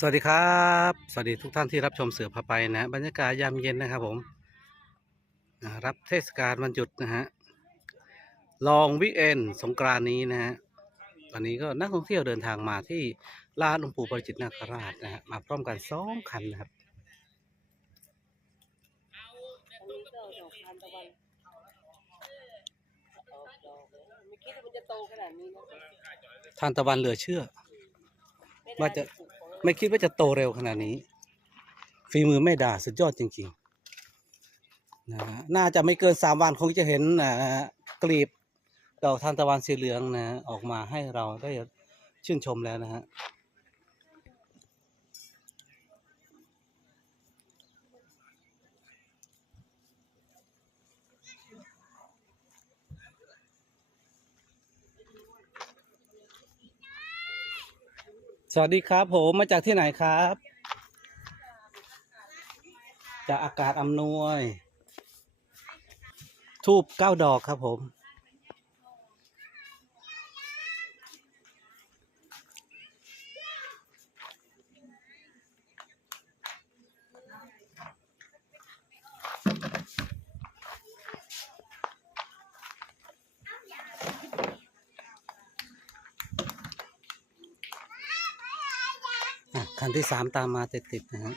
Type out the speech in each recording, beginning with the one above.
สวัสดีครับ สวัสดีทุกท่านที่รับชมเสือพาไปนะบรรยากาศยามเย็นนะครับผมอ่ารับเทศกาลวันหยุดนะฮะลองวิกเอนสงกรานต์นี้นะฮะตอนนี้ก็นักท่องเที่ยวเดินทางมาที่ลานหลวงปู่ประจิตนาคราชนะฮะมาพร้อมกันสองคันนะครับอันนี้ก็ดอกทานตะวันออกดอกเลยไม่คิดว่ามันจะโตขนาดนี้นะทานตะวันเหลือเชื่อไม่ว่าน่าจะจะปลูกของ ไม่คิดว่าจะโตเร็วขนาดนี้ ฝีมือไม่ด่าสุดยอดจริงๆนะฮะน่าจะไม่เกินสามวันคงจะเห็นนะกลีบดอกทานตะวันสีเหลืองนะออกมาให้เราได้ชื่นชมแล้วนะฮะ วัสดีครับผมมาจากที่ไหนครับ จากอากาศอำนวย ทูบเก้าดอกครับผม คันที่สามตามมาติดๆนะฮะ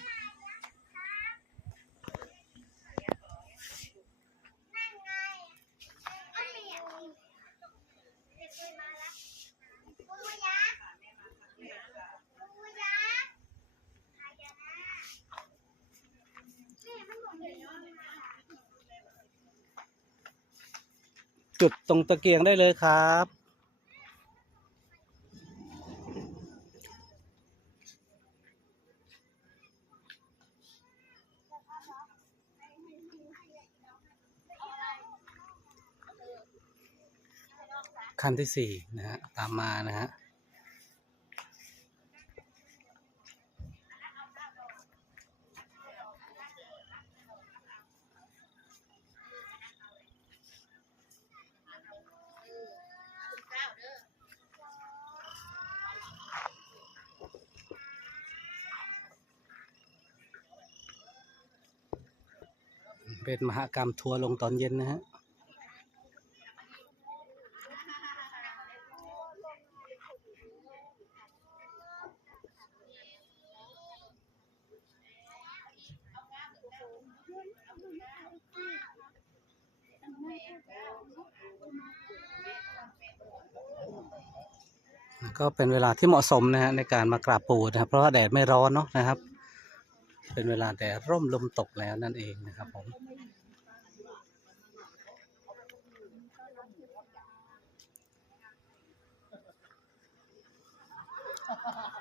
จุดตรงตะเกียงได้เลยครับ คันที่สี่นะฮะตามมานะฮะเป็นมหากรรมทัวร์ลงตอนเย็นนะฮะ ก็เป็นเวลาที่เหมาะสมนะฮะในการมากราบปู่นะครับ เพราะว่าแดดไม่ร้อนเนาะนะครับ เป็นเวลาแดดร่มลมตกแล้วนั่นเองนะครับผมว่านั่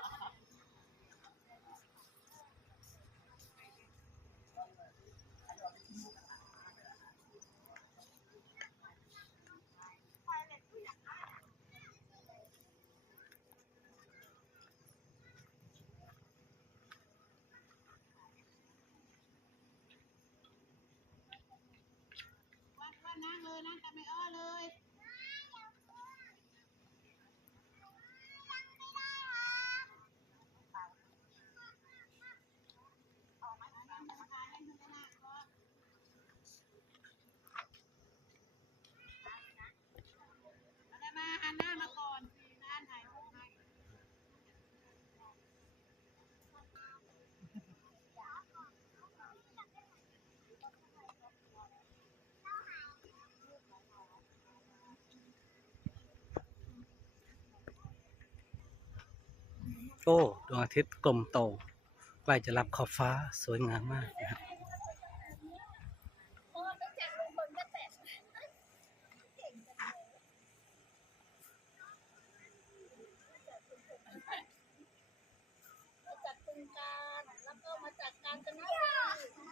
นั่งกันไม่อ้อเลย เอาได้มาหันหน้ามาก่อนสิน้านถ่ายรูปให้ โอ้ดวงอาทิตย์กลมโตใกล้จะรับขอบฟ้าสวยงามมากนะครับ จากบึงการแล้วก็มาจากกาญจนบุรี นะ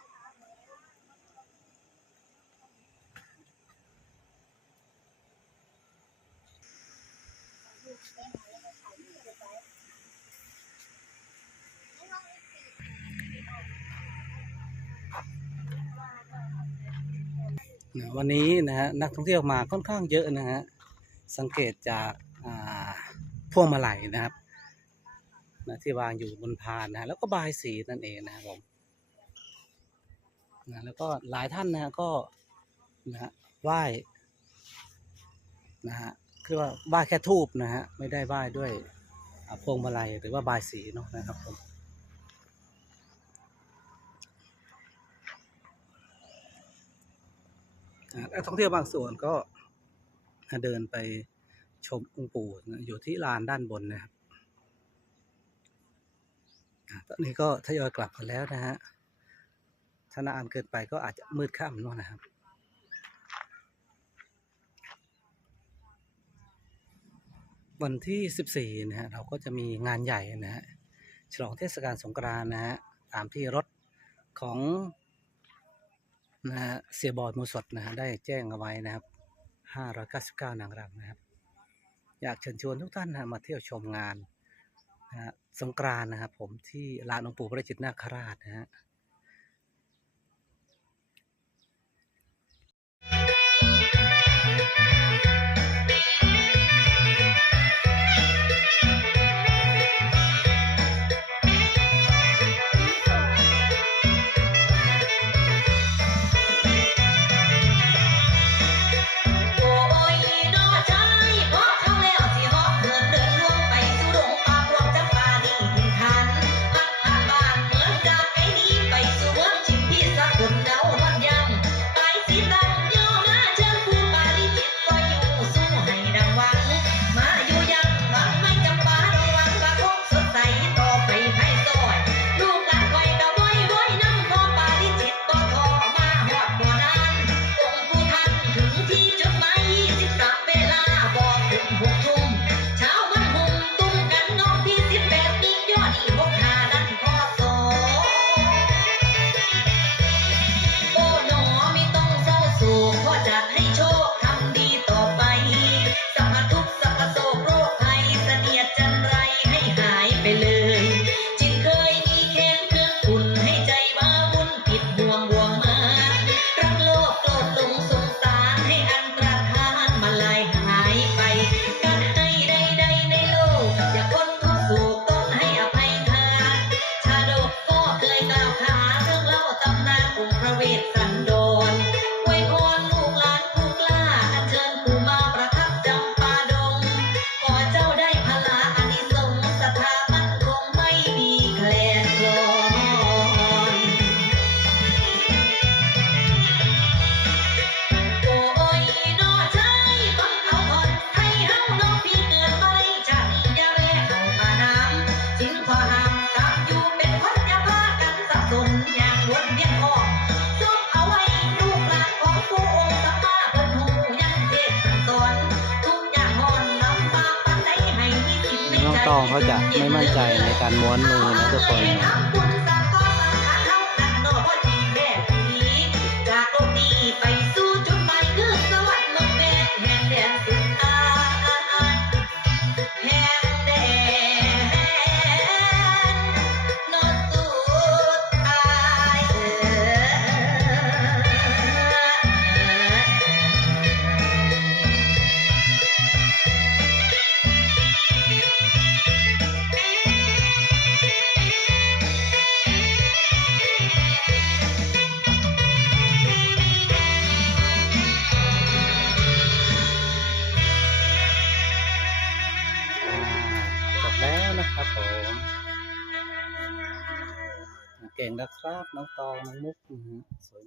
วันนี้นะฮะนักท่องเที่ยวมาค่อนข้างเยอะนะฮะสังเกตจากพวงมาลัยนะครับนะที่วางอยู่บนพานนะฮะแล้วก็บายสีนั่นเองนะครับผมนะแล้วก็หลายท่านนะฮะก็นะฮะไหว้นะฮะคือว่าไหว้แค่ทูบนะฮะไม่ได้ไหว้ด้วยพวงมาลัยหรือว่าบายสีเนาะนะครับผม นักท่องเที่ยวบางส่วนก็เดินไปชมองค์ปู่อยู่ที่ลานด้านบนนะครับตอนนี้ก็ทยอยกลับกันแล้วนะฮะถ้านานเกินไปก็อาจจะมืดค่ำเนอะนะครับวันที่ 14 นะฮะ เราก็จะมีงานใหญ่นะฮะ ฉลองเทศกาลสงกรานต์นะฮะ ตามที่รถของ นะฮะเสียบอยมูสดนะฮะได้แจ้งเอาไว้นะครับ 599 นางรำนะครับ อยากเชิญชวนทุกท่านนะมาเที่ยวชมงานนะฮะสงกรานนะครับ ผมที่ลานองค์ปู่พระจิตรนาคราชนะฮะ ทธิ์ในน้องใจตองเขาจะไม่มั่นใจในการม้วนมือนะทุกคน นะครับ น้องตองน้องมุกสวย